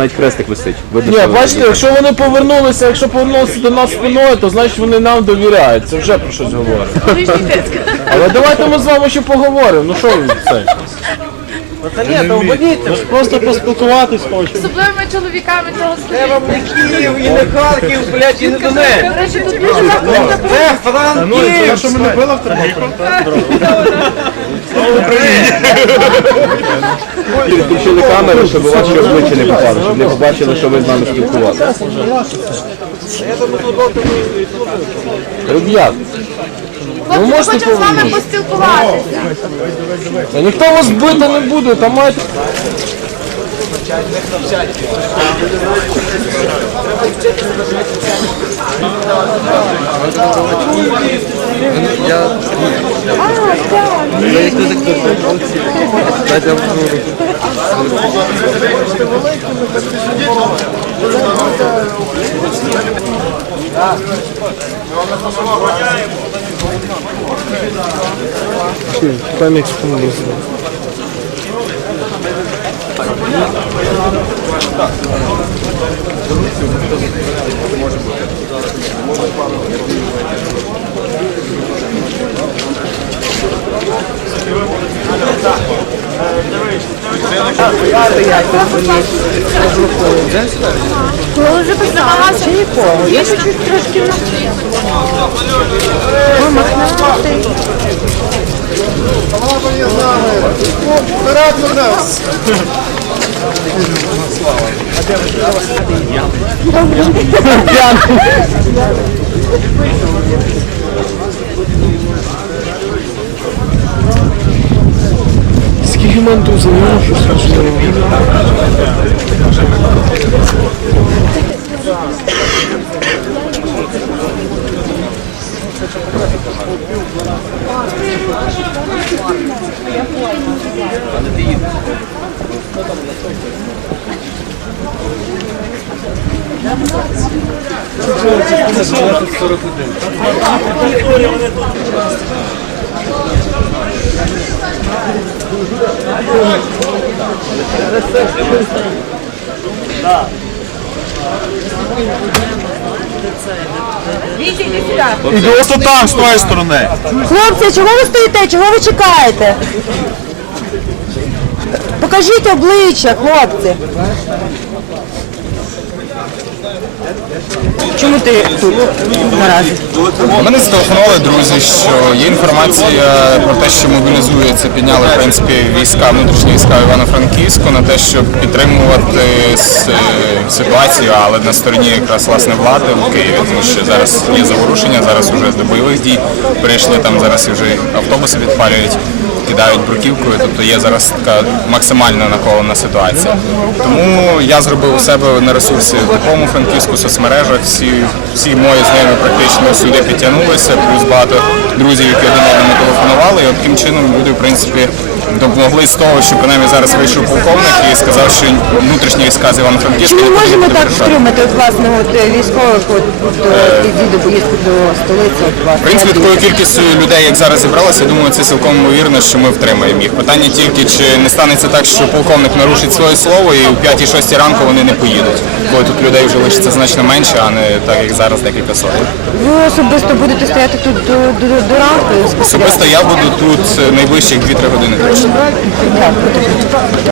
навіть хрестик висить. Видно, Ні, що- бачите, якщо вони повернулися, якщо повернулися до нас спиною, то значить вони нам довіряють. Це вже про щось говорить. Але давайте ми з вами ще поговоримо. Ну що ви це? Та ні, то вводіть, ми ж просто поспілкуватись хочемо. Особливими чоловіками цього скажу. не Київ і не Харків, блядь, і не Донець. До речі, тут дуже багато Це Франківськ. що ми не пили в Тернополі? Включили камеру, щоб ваші обличчя не попали, щоб не побачили, що ви з нами спілкувалися. Ребят, Хлопці, ми можете хочемо з вами поспілкуватися. та ніхто вас бити не буде, там мають... Коли вже позамагався, є чуть трошки Скільки мене тут займало, що страшно. Іди ось там, з тої сторони. Хлопці, чого ви стоїте? Чого ви чекаєте? Покажіть обличчя, хлопці. Чому ти тут наразі? Мене зателефонували друзі, що є інформація про те, що мобілізується, підняли в принципі війська, внутрішні війська Івано-Франківську на те, щоб підтримувати е, ситуацію, але на стороні якраз власне влади в Києві, тому що зараз є заворушення, зараз вже до бойових дій прийшли там зараз вже автобуси підпалюють. Кидають бруківкою, тобто є зараз така максимально наколена ситуація. Тому я зробив у себе на ресурсі в такому франківську соцмережах. Всі, всі мої знайомі практично сюди підтягнулися, плюс багато друзів, які один одному телефонували. І от таким чином люди, в принципі, допомогли з того, що принаймні зараз вийшов полковник і сказав, що внутрішні війська з Івано-Франківська Чи ми можемо так втримати от, власне от, е, військових от, до відвіду поїздку до столиці? От, В принципі, такою кількістю людей, як зараз зібралося, я думаю, це цілком ймовірно, що ми втримаємо їх. Питання тільки, чи не станеться так, що полковник нарушить своє слово і о 5-6 ранку вони не поїдуть. Бо тут людей вже лишиться значно менше, а не так, як зараз декілька сотень. Ви особисто будете стояти тут до, до, до ранку? Особисто я буду тут найближчих 2-3 години точно.